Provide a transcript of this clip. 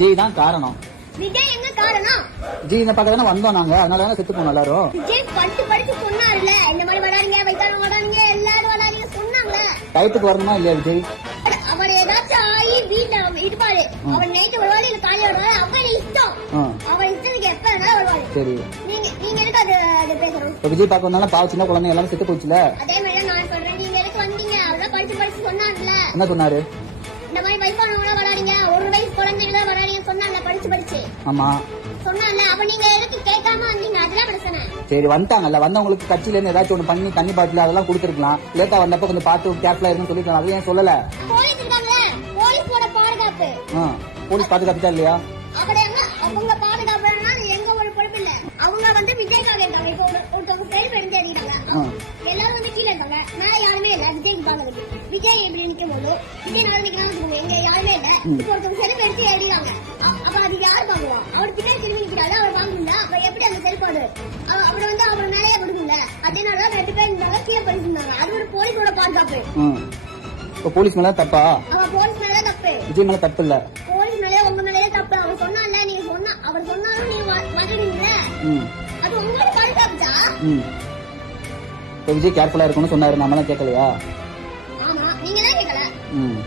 விஜய் தான் காரணம். விஜய் என்ன காரணம்? விஜய் இந்த பக்கம் தானே வந்தோம் நாங்க. அதனால தானே செத்து போனோம் எல்லாரும். விஜய் படிச்சு படிச்சு சொன்னார்ல. இந்த மாதிரி வராதீங்க வைத்தாரம் வராதீங்க எல்லாரும் வராதீங்க சொன்னாங்க. டயத்துக்கு வரணுமா இல்லையா விஜய்? அவர் ஏதாச்சும் ஆகி வீட்டுல இருப்பாரு அவர் நைட்டு வருவாரு இல்ல காலையில வருவாரு அவர் இஷ்டம். அவர் இஷ்டத்துக்கு எப்ப வேணாலும் வருவாரு. சரி. நீங்க நீங்க எதுக்கு அது அது விஜய் பார்க்க வந்தாலும் பாவ சின்ன குழந்தை எல்லாரும் செத்து போச்சுல. அதே மாதிரி தான் நான் சொல்றேன். நீங்க எதுக்கு வந்தீங்க? அவர்தான் படிச்சு படிச்சு சொன்னார்ல. என்ன சொன்னாரு? இந்த மாதிரி வயசானவங்க வராதீங்க. ஒரு வயசு குழந்தைங்க தான் வராதீங்க சொன்னாங்க படிச்சு படிச்சு. ஆமா. சொன்னாங்க. அப்ப நீங்க எதுக்கு கேட்காம வந்தீங்க? அதுதான் பிரச்சனை. சரி வந்துட்டாங்கல்ல. வந்தவங்களுக்கு கட்சியில இருந்து ஏதாச்சும் ஒண்ணு பண்ணி தண்ணி பாட்டில் அதெல்லாம் கொடுத்துருக்கலாம். லேட்டா வந்தப்ப கொஞ்சம் பார்த்து கேர்ஃபுல்லா இருக்குன்னு சொல்லிருக்கலாம். அது ஏன் சொல்லல? போலீஸ் இருக்காங்களே போலீஸோட பாதுகாப்பு. போலீஸ் பாதுகாத்துட்டா இல்லையா? அப்படி என்ன? அவங்க பாதுகாப்புனா எங்க ஒரு பொறுப்பு இல்ல. அவங்க வந்து விஜய்க்காக இருக்காங்க. இப்போ ஒரு- ஒருத்தவங்க எழுதிட்டாங்க. ஆ. எல்லாரும் வந்து கீழே இருக்காங்க. மேல யாருமே இல்ல. விஜய்க்கு பாக்குறது விஜய் எப்படி நிக்கும் போது விஜய் எங்க யாருமே இல்ல. இப்போ ஒருத்தவங்க செல்ஃப் எடுத்து எழுதிட்டாங்க அ- அப்ப அது யார் வாங்குவா? அவர் பின்னாடி திரும்பி அவர் வாங்கல அப்ப எப்படி அந்த செல்ஃப் அவர் வந்து அவர் மேலேயே கொடுக்கல அதனால ரெண்டு பேர் இருந்தாங்க கீழே படிச்சிருந்தாங்க அது ஒரு போலீஸோட பாதுகாப்பு. இப்ப போலீஸ் மேல தப்பா? அவன் போலீஸ் மேல தப்பு. விஜய் மேல தப்பு இல்ல? போலீஸ் மேலே உங்க மேலே தப்பு. அவர் சொன்னால நீங்க சொன்னா அவர் சொன்னாலும் நீங்க மாட்டீங்கல்ல அது உங்களோட பாதுகாப்புச்சா ம். இப்ப விஜய் கேர்ஃபுல்லா இருக்கணும்னு சொன்னாரு. நம்மளாம் கேட்கலையா? நீங்க தான் கேட்கல ம்